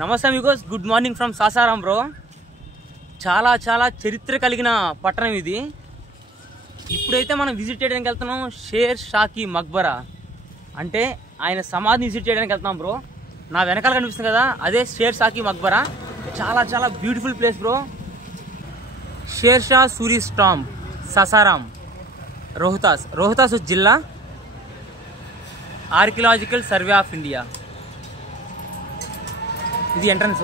నమస్తే amigos, good morning from Sasaram bro. చాలా చాలా చరిత్ర కలిగిన పట్టణం ఇది. ఇప్పుడైతే మనం విజిట్ చేయడానికి వెళ్తున్నాం షేర్ షాకి మక్బరా, అంటే ఆయన సమాధిని విజిట్ చేయడానికి వెళ్తున్నాం బ్రో. నా వెనకాల కనిపిస్తుంది కదా, అదే షేర్ షాకి మక్బరా. చాలా చాలా beautiful place bro. Sher Shah Suri stamp, Sasaram, Rohtas జిల్లా, ఆర్కియలాజికల్ సర్వే ఆఫ్ ఇండియా. ఇది ఎంట్రన్స్.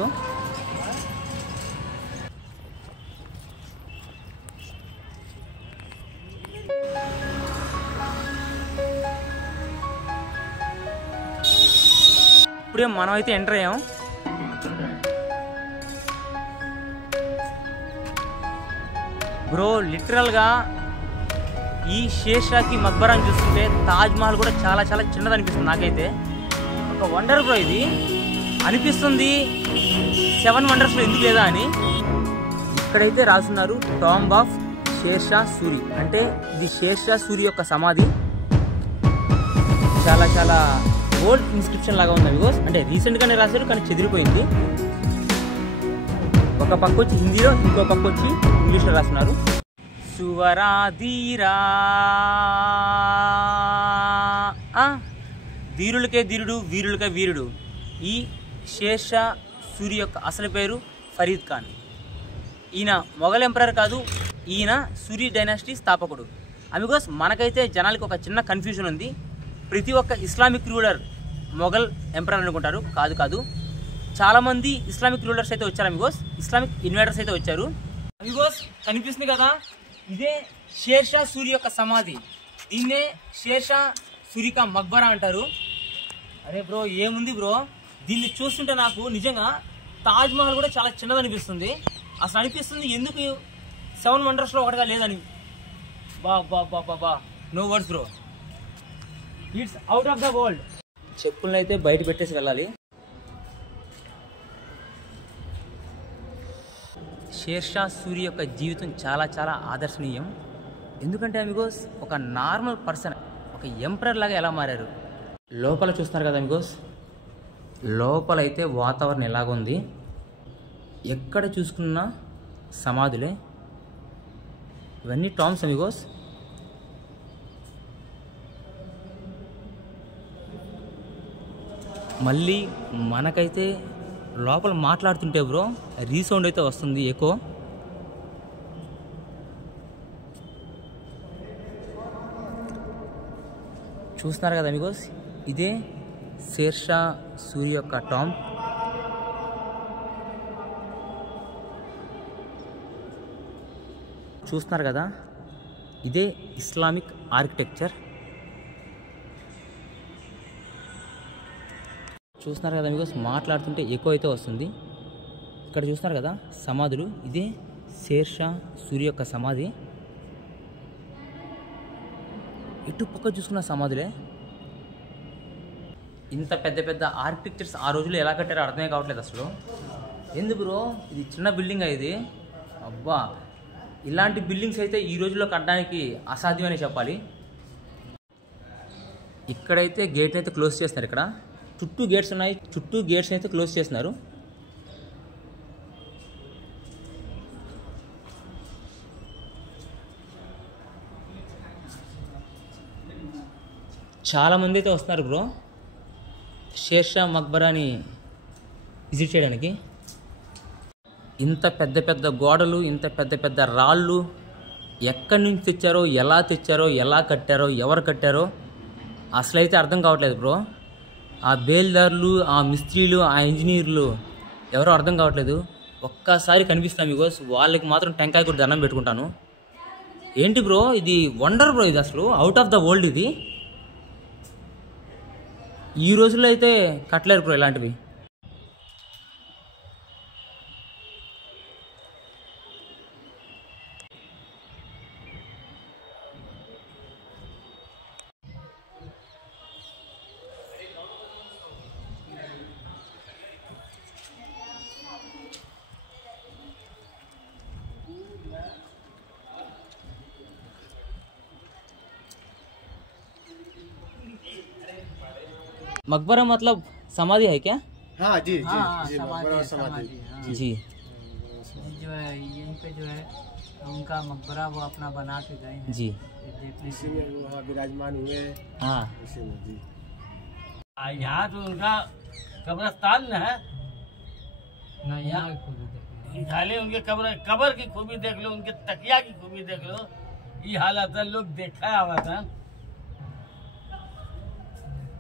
ఇప్పుడే మనమైతే ఎంటర్ అయ్యాం. బ్రో లిటరల్గా ఈ షేర్ షాకి మక్బరాని చూస్తుంటే తాజ్ మహల్ కూడా చాలా చాలా చిన్నది అనిపిస్తుంది నాకైతే. ఒక వండర్ బ్రో ఇది అనిపిస్తుంది. 7 వండర్స్లో ఎందుకు లేదా అని. ఇక్కడైతే రాస్తున్నారు tomb of share Shah Suri, అంటే ఇది షేర్ షా సూరి యొక్క సమాధి. చాలా చాలా ఓల్డ్ ఇన్స్క్రిప్షన్ లాగా ఉంది బికాస్, అంటే రీసెంట్గానే రాశారు కానీ చెదిరిపోయింది. ఒక పక్క వచ్చి హిందీలో, ఇంకో పక్క వచ్చి ఇంగ్లీష్లో రాస్తున్నారు. సువరాధీరా, ధీరులకే ధీరుడు, వీరులకే వీరుడు. ఈ షేర్ షా సూరి యొక్క అసలు పేరు ఫరీద్ ఖాన్. ఈయన మొఘల్ ఎంపరర్ కాదు, ఈయన సూరి డైనాసిటీ స్థాపకుడు. అమిగోస్ మనకైతే జనాలకి ఒక చిన్న కన్ఫ్యూజన్ ఉంది. ప్రతి ఒక్క ఇస్లామిక్ రూలర్ మొఘల్ ఎంపరర్ అనుకుంటారు. కాదు కాదు, చాలామంది ఇస్లామిక్ రూలర్స్ అయితే వచ్చారు అమిగోస్. ఇస్లామిక్ ఇన్వైడర్స్ అయితే వచ్చారు. అమిగోస్ కనిపిస్తుంది కదా, ఇదే షేర్ షా సూరి యొక్క సమాధి. దీన్నే షేర్ షా సూరి కా మక్బరా అంటారు. అరే బ్రో ఏముంది బ్రో, దీన్ని చూస్తుంటే నాకు నిజంగా తాజ్ మహల్ కూడా చాలా చిన్నది అనిపిస్తుంది. అసలు అనిపిస్తుంది ఎందుకు 7 వండర్స్లో ఒకటిగా లేదని. బా బా బా బా బా, no words bro, it's out of the world. చెప్పులను అయితే బయట పెట్టేసి వెళ్ళాలి. షేర్ షా సూరి యొక్క జీవితం చాలా చాలా ఆదర్శనీయం. ఎందుకంటే అమిగోస్ ఒక నార్మల్ పర్సన్ ఒక ఎంపరర్ లాగా ఎలా మారారు. లోపల చూస్తున్నారు కదా అమిగోస్, లోపలైతే వాతావరణం ఎలాగుంది. ఎక్కడ చూసుకున్నా సమాధులే. ఇవన్నీ టాంబ్స్ అమిగోస్. మళ్ళీ మనకైతే లోపల మాట్లాడుతుంటే బ్రో రీసౌండ్ అయితే వస్తుంది, ఎకో. చూస్తున్నారు కదా అమిగోస్, ఇదే షేర్ షా సూరి యొక్క టాంబ్. చూస్తున్నారు కదా, ఇదే ఇస్లామిక్ ఆర్కిటెక్చర్. చూస్తున్నారు కదా మీకు మాట్లాడుతుంటే ఎక్కువ అయితే వస్తుంది. ఇక్కడ చూస్తున్నారు కదా సమాధులు, ఇదే షేర్ షా సూరి యొక్క సమాధి. ఇటు పక్క చూసుకున్న సమాధులే. ఇంత పెద్ద పెద్ద ఆర్కిటెక్చర్స్ ఆ రోజుల్లో ఎలా కట్టారో అర్థమే కావట్లేదు అసలు. ఎందుకు బ్రో, ఇది చిన్న బిల్డింగ్ ఇది. అబ్బా, ఇలాంటి బిల్డింగ్స్ అయితే ఈ రోజుల్లో కట్టడానికి అసాధ్యమని చెప్పాలి. ఇక్కడైతే గేట్ని అయితే క్లోజ్ చేస్తున్నారు. ఇక్కడ చుట్టూ గేట్స్ ఉన్నాయి, చుట్టూ గేట్స్ని అయితే క్లోజ్ చేస్తున్నారు. చాలామంది అయితే వస్తున్నారు బ్రో షేర్ షా మక్బరాని విజిట్ చేయడానికి. ఇంత పెద్ద పెద్ద గోడలు, ఇంత పెద్ద పెద్ద రాళ్ళు ఎక్కడి నుంచి తెచ్చారో, ఎలా కట్టారో, ఎవరు కట్టారో అసలైతే అర్థం కావట్లేదు బ్రో. ఆ బేల్దారులు, ఆ మిస్త్రీలు, ఆ ఇంజనీర్లు ఎవరో అర్థం కావట్లేదు. ఒక్కసారి కనిపిస్తాం మీకు, వాళ్ళకి మాత్రం టెంకాయ కూడా దండం పెట్టుకుంటాను. ఏంటి బ్రో ఇది వండర్ బ్రో, ఇది అసలు అవుట్ ఆఫ్ ద వరల్డ్. ఇది ఈ రోజుల్లో అయితే కట్టలేరు బ్రో ఇలాంటివి. मकबरा मतलब समाधि है क्या? हाँ जी जी हाँ, जी समाधि मकबरा है, समाधि समाधि, हाँ। जी जो है यहीं पे जो है उनका मकबरा वो अपना बना के गए हैं जी ये देखने इसी के में लिए। वो वहाँ विराजमान हुए हैं, हाँ इसी में जी। यहाँ तो उनका कब्रस्तान न है। ना यहाँ की खूबी देखने खाली उनके कब्र की खूबी देख लो, उनके तकिया की खूबी देख लो। ये हालत है, लोग देखा आवा था।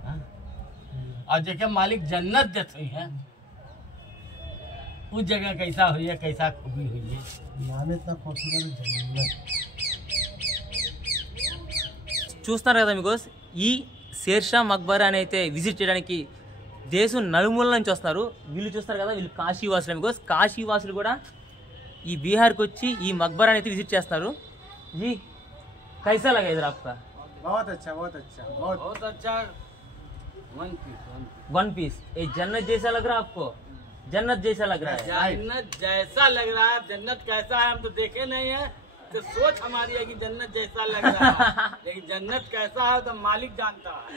हाँ? और देखे मालिक जन्नत देते हैं, उस जगह कैसा हुई है, कैसा खूबी हुई है। नाम इतना खूबसूरत जन्नत। చూస్తున్నారు కదా మీకు ఈ షేర్షా మక్బరా అని అయితే విజిట్ చేయడానికి దేశం నలుమూల నుంచి వస్తున్నారు. వీళ్ళు చూస్తారు కదా, వీళ్ళు కాశీవాసులు. మీకు కాశీవాసులు కూడా ఈ బీహార్కి వచ్చి ఈ మక్బరాని అయితే విజిట్ చేస్తారు. జీ కైసా లగా ఇధర్ ఆప్కా? बहुत अच्छा बहुत अच्छा बहुत बहुत अच्छा। वन पीस ये जन्नत जैसा लग रहा है आपको? जन्नत जैसा लग रहा है. जन्नत जैसा लग रहा है। जन्नत कैसा है हम तो देखे नहीं है, तो सोच हमारी है कि जन्नत जैसा लग रहा है, लेकिन जन्नत कैसा है तो मालिक जानता है।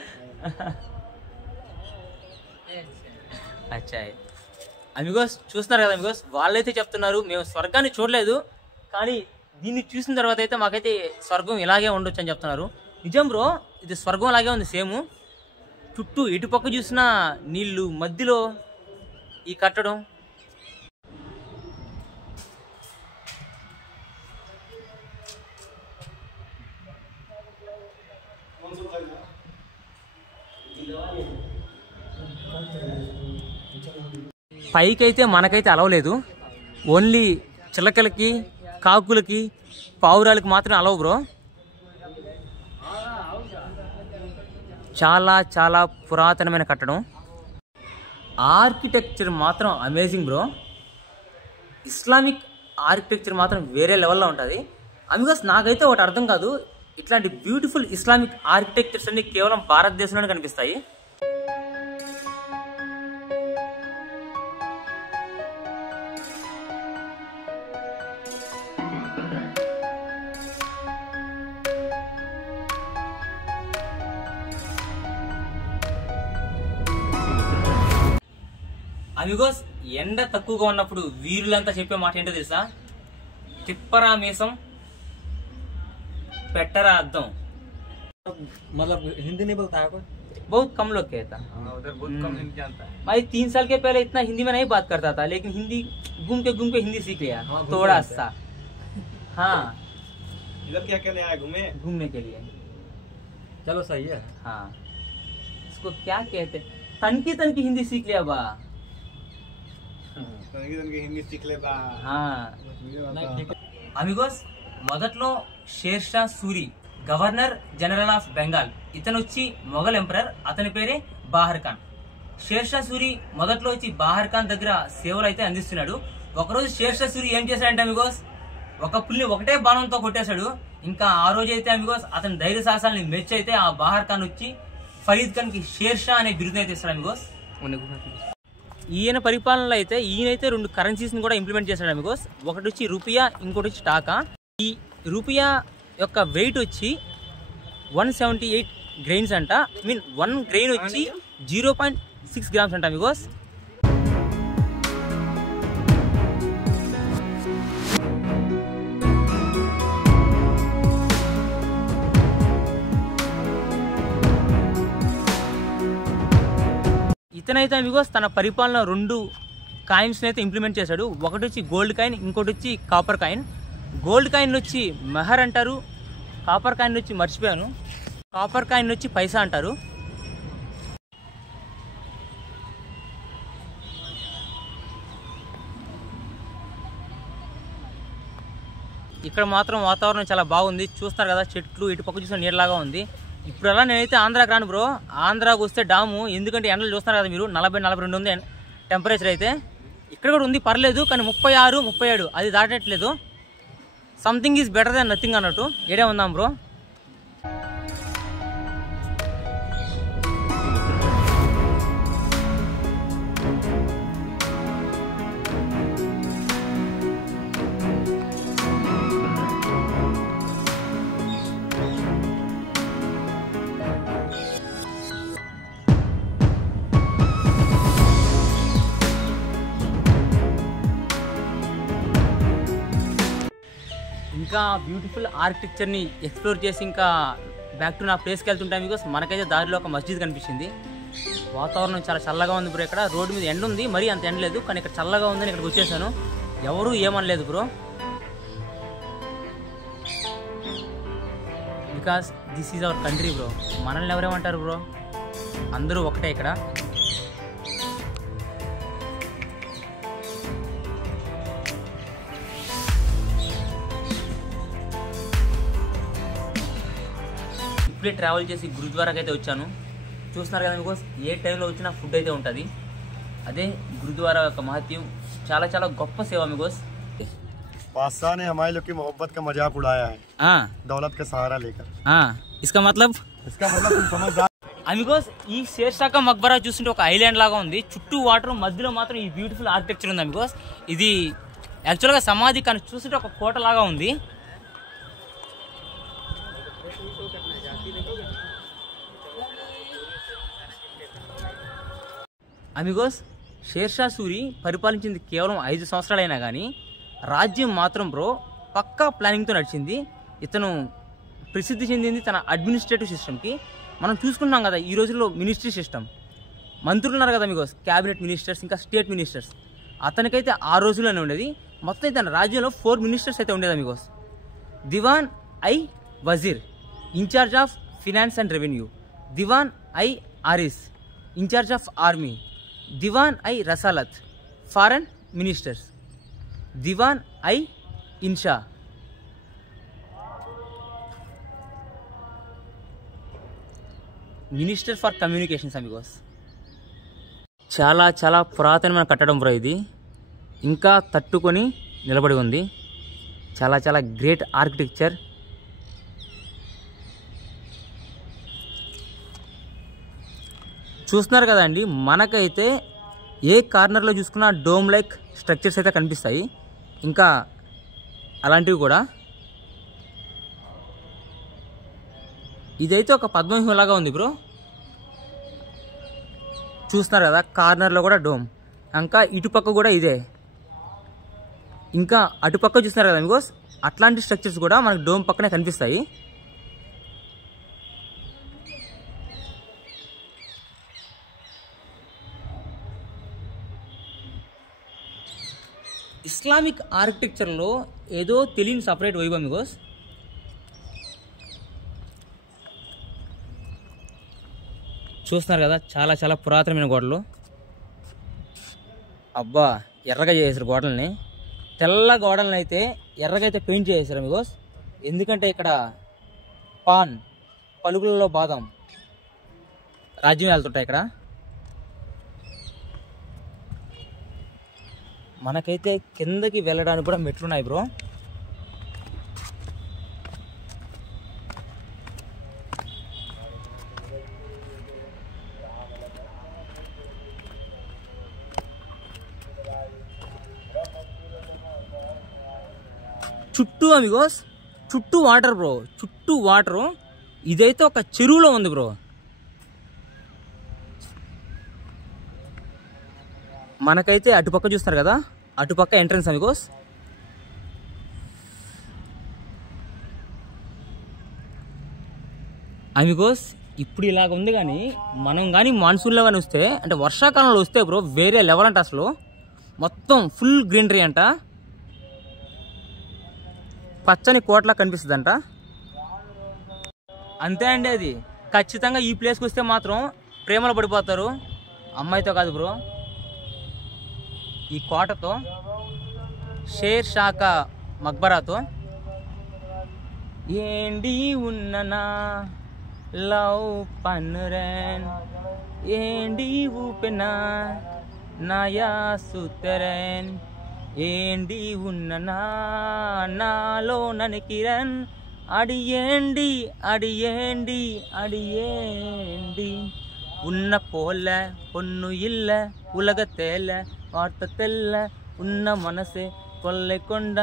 అచ్చా అమిగోస్ చూస్తున్నారు కదా అమిగోస్, వాళ్ళైతే చెప్తున్నారు మేము స్వర్గాన్ని చూడలేదు, కానీ దీన్ని చూసిన తర్వాత అయితే మాకైతే స్వర్గం ఇలాగే ఉండొచ్చు అని చెప్తున్నారు. నిజం బ్రో, ఇది స్వర్గం లాగే ఉంది సేమ్. చుట్టూ ఇటుపక్క చూసిన నీళ్లు, మధ్యలో ఈ కట్టడం. పైకైతే మనకైతే అలవలేదు, ఓన్లీ చిలకలకి, కాకులకి, పావురాలకి మాత్రమే అలవు బ్రో. చాలా చాలా పురాతనమైన కట్టడం. ఆర్కిటెక్చర్ మాత్రం అమేజింగ్ బ్రో. ఇస్లామిక్ ఆర్కిటెక్చర్ మాత్రం వేరే లెవెల్లో ఉంటుంది. అందుకోసం నాకైతే ఒకటి అర్థం కాదు, ఇట్లాంటి బ్యూటిఫుల్ ఇస్లామిక్ ఆర్కిటెక్చర్స్ అన్ని కేవలం భారతదేశంలోనే కనిపిస్తాయి. అమిగోస్, ఎండ తక్కువగా ఉన్నప్పుడు వీరులంతా చెప్పే మాట ఏంటో తెలుసా? తిప్పరా మీసం, పెట్టరా అద్దం. मतलब हिंदी नहीं बोलता है कोई? बहुत कम लोग कहता. उधर बहुत कम हिंदी जानता है। भाई 3 साल के पहले इतना हिंदी में नहीं बात करता था, लेकिन हिंदी घूम के हिंदी सीख लिया हाँ, घूम थोड़ा के सा. हाँ, इधर क्या क्या आए घूमे? घूमने के लिए. चलो सही है। हाँ, इसको क्या कहते? तनकी तनकी हिंदी सीख लिया बा. हिंदी सीख लेता। हाँ అమిగోస్, మొదట్లో Sher Shah Suri governor general of Bengal. ఇతను వచ్చి మొఘల్ ఎంపరర్, అతని పేరే బాహర్ ఖాన్. షేర్షా సూరి మొదట్లో వచ్చి బాహర్ ఖాన్ దగ్గర సేవలు అయితే అందిస్తున్నాడు. ఒకరోజు షేర్షా సూరి ఏం చేశాడంటే అమిగోస్, ఒక పుల్ని ఒకటే బాణంతో కొట్టేశాడు. ఇంకా ఆ రోజు అయితే అమిగోస్ అతని ధైర్య సాహసాలని మెచ్చి అయితే ఆ బాహర్ ఖాన్ వచ్చి ఫరీద్ ఖాన్ కి షేర్షా అనే బిరుదు అయితే ఇస్తాడు అమిగోస్. ఈయన పరిపాలనలో అయితే ఈయనైతే 2 కరెన్సీస్ని కూడా ఇంప్లిమెంట్ చేశాడు అమిగోస్. ఒకటి వచ్చి రూపియా, ఇంకోటి వచ్చి టాకా. ఈ రూపియా యొక్క వెయిట్ వచ్చి 178 గ్రెయిన్స్ అంట. మీన్ 1 గ్రెయిన్ వచ్చి 0.6 గ్రామ్స్ అంట అమిగోస్. ఇతనైతే అమిగోస్ తన పరిపాలన 2 కాయిన్స్ అయితే ఇంప్లిమెంట్ చేశాడు. ఒకటి వచ్చి గోల్డ్ కాయిన్, ఇంకోటి వచ్చి కాపర్ కాయిన్. గోల్డ్ కాయిన్ వచ్చి మెహర్ అంటారు, కాపర్ కాయిన్ వచ్చి మర్చిపోయాను, కాపర్ కాయిన్ వచ్చి పైసా అంటారు. ఇక్కడ మాత్రం వాతావరణం చాలా బాగుంది. చూస్తారు కదా, చెట్లు ఇటుపక్క చూసిన నీళ్ళలాగా ఉంది. ఇప్పుడు అలా నేనైతే ఆంధ్రాకి రాను బ్రో. ఆంధ్రాకి వస్తే డాము, ఎందుకంటే ఎండలు చూస్తున్నారు కదా మీరు, 40-42 ఉంది టెంపరేచర్ అయితే. ఇక్కడ కూడా ఉంది, పర్లేదు, కానీ 36-37 అది దాటట్లేదు. Something is better than nothing అన్నట్టు. ఏడే ఉందాం బ్రో. ఇంకా బ్యూటిఫుల్ ఆర్కిటెక్చర్ని ఎక్స్ప్లోర్ చేసి ఇంకా బ్యాక్ టు నా ప్లేస్కి వెళ్తుంటాం. బికాస్ మనకైతే దారిలో ఒక మస్జిద్ కనిపించింది. వాతావరణం చాలా చల్లగా ఉంది బ్రో. ఇక్కడ రోడ్డు మీద ఎండ ఉంది, మరీ అంత ఎండ లేదు, కానీ ఇక్కడ చల్లగా ఉందని ఇక్కడికి వచ్చేసాను. ఎవరు ఏమనలేదు bro, because this is our country bro. మనల్ని ఎవరేమంటారు బ్రో, అందరూ ఒకటే ఇక్కడ. ఇప్పుడే ట్రావెల్ చేసి గురుద్వారాకి అయితే వచ్చాను. చూస్తున్నారు కదా మీకు, ఏ టైంలో వచ్చినా ఫుడ్ అయితే ఉంటుంది. అదే గురుద్వారా యొక్క మహత్యం. చాలా చాలా గొప్ప సేవ మీకోస్. बादशाह ने हमारे लोग की मोहब्बत का मजाक उड़ाया है दौलत का सहारा लेकर. इसका मतलब तुम समझदार. అమిగోస్ ఈ షేర్షా కా మక్బరా చూస్తుంటే ఒక ఐలాండ్ లాగా ఉంది. చుట్టూ వాటర్, మధ్యలో మాత్రం ఈ బ్యూటిఫుల్ ఆర్కిటెక్చర్ ఉంది అమిగోస్. ఇది యాక్చువల్గా సమాధి, కానీ చూస్తుంటే ఒక కోట లాగా ఉంది. అమిగోస్ షేర్షా సూరి పరిపాలించింది కేవలం 5 సంవత్సరాలైనా కానీ రాజ్యం మాత్రం బ్రో పక్కా ప్లానింగ్తో నడిచింది. ఇతను ప్రసిద్ధి చెందింది తన అడ్మినిస్ట్రేటివ్ సిస్టమ్కి. మనం చూసుకున్నాం కదా ఈ రోజుల్లో మినిస్ట్రీ సిస్టమ్, మంత్రులు ఉన్నారు కదా మీకు, క్యాబినెట్ మినిస్టర్స్, ఇంకా స్టేట్ మినిస్టర్స్. అతనికైతే ఆ రోజుల్లోనే ఉండేది. మొత్తం తన రాజ్యంలో 4 మినిస్టర్స్ అయితే ఉండేది మీకు. దివాన్ ఐ వజీర్, in charge of finance and revenue. దివాన్ ఐ ఆరిస్, ఇన్ఛార్జ్ ఆఫ్ ఆర్మీ. దివాన్ ఐ రసాలత్, ఫారెన్ మినిస్టర్స్. దివాన్ ఐ ఇన్షా, మినిస్టర్ ఫర్ కమ్యూనికేషన్స్ అమిగోస్. చాలా చాలా పురాతనమైన కట్టడం బ్రో ఇది. ఇంకా తట్టుకొని నిలబడి ఉంది. చాలా చాలా గ్రేట్ ఆర్కిటెక్చర్. చూస్తున్నారు కదండి, మనకైతే ఏ కార్నర్లో చూసుకున్నా డోమ్ లైక్ స్ట్రక్చర్స్ అయితే కనిపిస్తాయి. ఇంకా అలాంటివి కూడా. ఇదైతే ఒక పద్మవ్యూహంలాగా ఉంది బ్రో. చూస్తున్నారు కదా, కార్నర్లో కూడా డోమ్. ఇంకా ఇటుపక్క కూడా ఇదే. ఇంకా అటుపక్క చూస్తున్నారు కదా మీకు, అట్లాంటి స్ట్రక్చర్స్ కూడా మనకు డోమ్ పక్కనే కనిపిస్తాయి. ఇస్లామిక్ ఆర్కిటెక్చర్లో ఏదో తెలియని సపరేట్ వైభవం మీకోస్. చూస్తున్నారు కదా, చాలా చాలా పురాతనమైన గోడలు. అబ్బా, ఎర్రగా చేసారు గోడల్ని. తెల్ల గోడలను అయితే ఎర్రగా అయితే పెయింట్ చేసారు మీకోస్. ఎందుకంటే ఇక్కడ పాన్, పలుకులలో బాదం రాజ్యం వెళ్తుంటాయి ఇక్కడ. మనకైతే కిందకి వెళ్ళడానికి కూడా మెట్లున్నాయి బ్రో. చుట్టూ అమిగోస్, చుట్టూ వాటర్ బ్రో, చుట్టూ వాటరు. ఇదైతే ఒక చెరువులో ఉంది బ్రో. మనకైతే అటుపక్క చూస్తారు కదా, అటుపక్క ఎంట్రన్స్ అమిగోస్. అమిగోస్ ఇప్పుడు ఇలాగ ఉంది, కానీ మనం కానీ మాన్సూన్లో కానీ వస్తే, అంటే వర్షాకాలంలో వస్తే బ్రో వేరే లెవెల్ అంట. అసలు మొత్తం ఫుల్ గ్రీనరీ అంట, పచ్చని కోట్లా కనిపిస్తుంది అంట. అంతే అండి, అది ఖచ్చితంగా ఈ ప్లేస్కి వస్తే మాత్రం ప్రేమలో పడిపోతారు. అమ్మాయితో కాదు బ్రో, ఈ కోటతో, షేర్ షా కా మక్బరాతో. ఏండి ఉన్ననా లవ్ పన్నురేన్, ఏండి ఊపెనా నాయా సుతరేన్, ఏండి ఉన్ననా నాలో ననికిరన్, అడియేండి అడియేండి అడియేండి. ఉన్న పోల పొన్ను ఇల్ల ఉలగతేల వార్తెల్ల, ఉన్న మనసే కొల్లెకొండ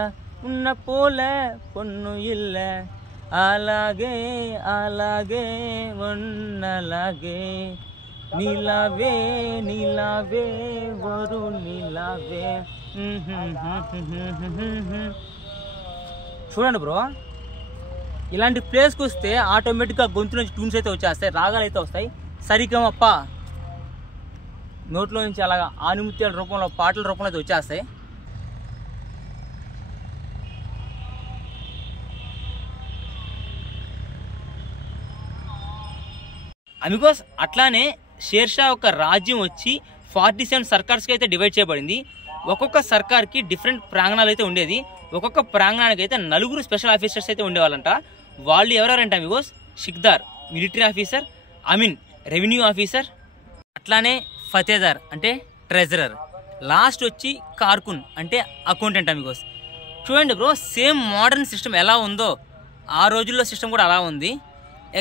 ఉన్న పోల పొన్ను ఇల్ల. అలాగే అలాగే ఉన్నలాగే, నీలావే నీలావే వరు నీలావే. చూడండి బ్రో, ఇలాంటి ప్లేస్కి వస్తే ఆటోమేటిక్గా గొంతు నుంచి ట్యూన్స్ అయితే వచ్చేస్తాయి, రాగాలు అయితే వస్తాయి. సరిగమప్ప నోట్లో నుంచి అలాగా ఆనిముత్యాల రూపంలో పాటల రూపంలో అయితే వచ్చేస్తాయి. అమిగోస్ అట్లానే షేర్షా ఒక రాజ్యం వచ్చి 47 సర్కార్స్కి అయితే డివైడ్ చేయబడింది. ఒక్కొక్క సర్కార్కి డిఫరెంట్ ప్రాంగణాలు అయితే ఉండేది. ఒక్కొక్క ప్రాంగణానికి అయితే 4 స్పెషల్ ఆఫీసర్స్ అయితే ఉండేవాళ్ళంట. వాళ్ళు ఎవరెవరంటే అమిగోస్, షిక్దార్ మిలిటరీ ఆఫీసర్, అమీన్ రెవెన్యూ ఆఫీసర్, అట్లానే ఫతేదార్ అంటే ట్రెజరర్, లాస్ట్ వచ్చి కార్కున్ అంటే అకౌంటెంట్ అమిగోస్. చూడండి బ్రో, సేమ్ మోడర్న్ సిస్టమ్ ఎలా ఉందో ఆ రోజుల్లో సిస్టమ్ కూడా అలా ఉంది.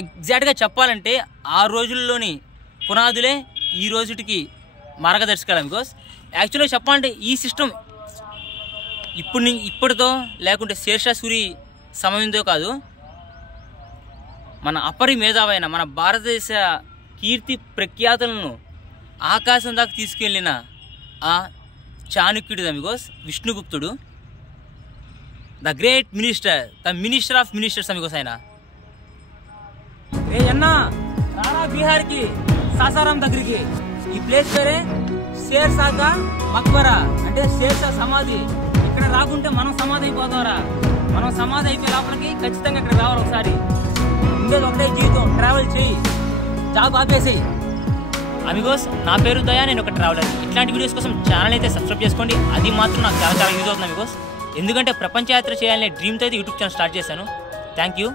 ఎగ్జాక్ట్గా చెప్పాలంటే ఆ రోజుల్లోని పునాదులే ఈ రోజుటికి మార్గదర్శకాలు అమిగోస్. యాక్చువల్గా చెప్పాలంటే ఈ సిస్టమ్ ఇప్పటితో లేకుంటే షేర్షా సూరి సమయంతో కాదు, మన అపరి మేధావైన మన భారతదేశ కీర్తి ప్రఖ్యాతులను ఆకాశం దాకా తీసుకెళ్ళిన ఆ చాణక్యుడు అమిగోస్, విష్ణుగుప్తుడు, the great minister, the minister of ministers amigos. ఆయన అన్నా రారా బీహార్కి, సాసారాం దగ్గరికి. ఈ ప్లేస్ పేరే షేర్షా కా మక్బరా అంటే షేర్షా సమాధి. ఇక్కడ రాకుంటే మనం సమాధి అయిపోతారా? మనం సమాధి అయిపోయే లోపలికి ఖచ్చితంగా ఇక్కడ రావాలి ఒకసారి. ఉండేది ఒకటే జీవితం, ట్రావెల్ చేయి, జాబ్ ఆపేసేయి. అమిగోస్, నా పేరు దయా, నేను ఒక ట్రావెలర్. ఇట్లాంటి వీడియోస్ కోసం ఛానల్ అయితే సబ్స్క్రైబ్ చేసుకోండి. అది మాత్రం నాకు చాలా చాలా యూజ్ అవుతుంది అమిగోస్. ఎందుకంటే ప్రపంచ యాత్ర చేయాలనే డ్రీమ్తో అయితే యూట్యూబ్ ఛానల్ స్టార్ట్ చేశాను. Thank you.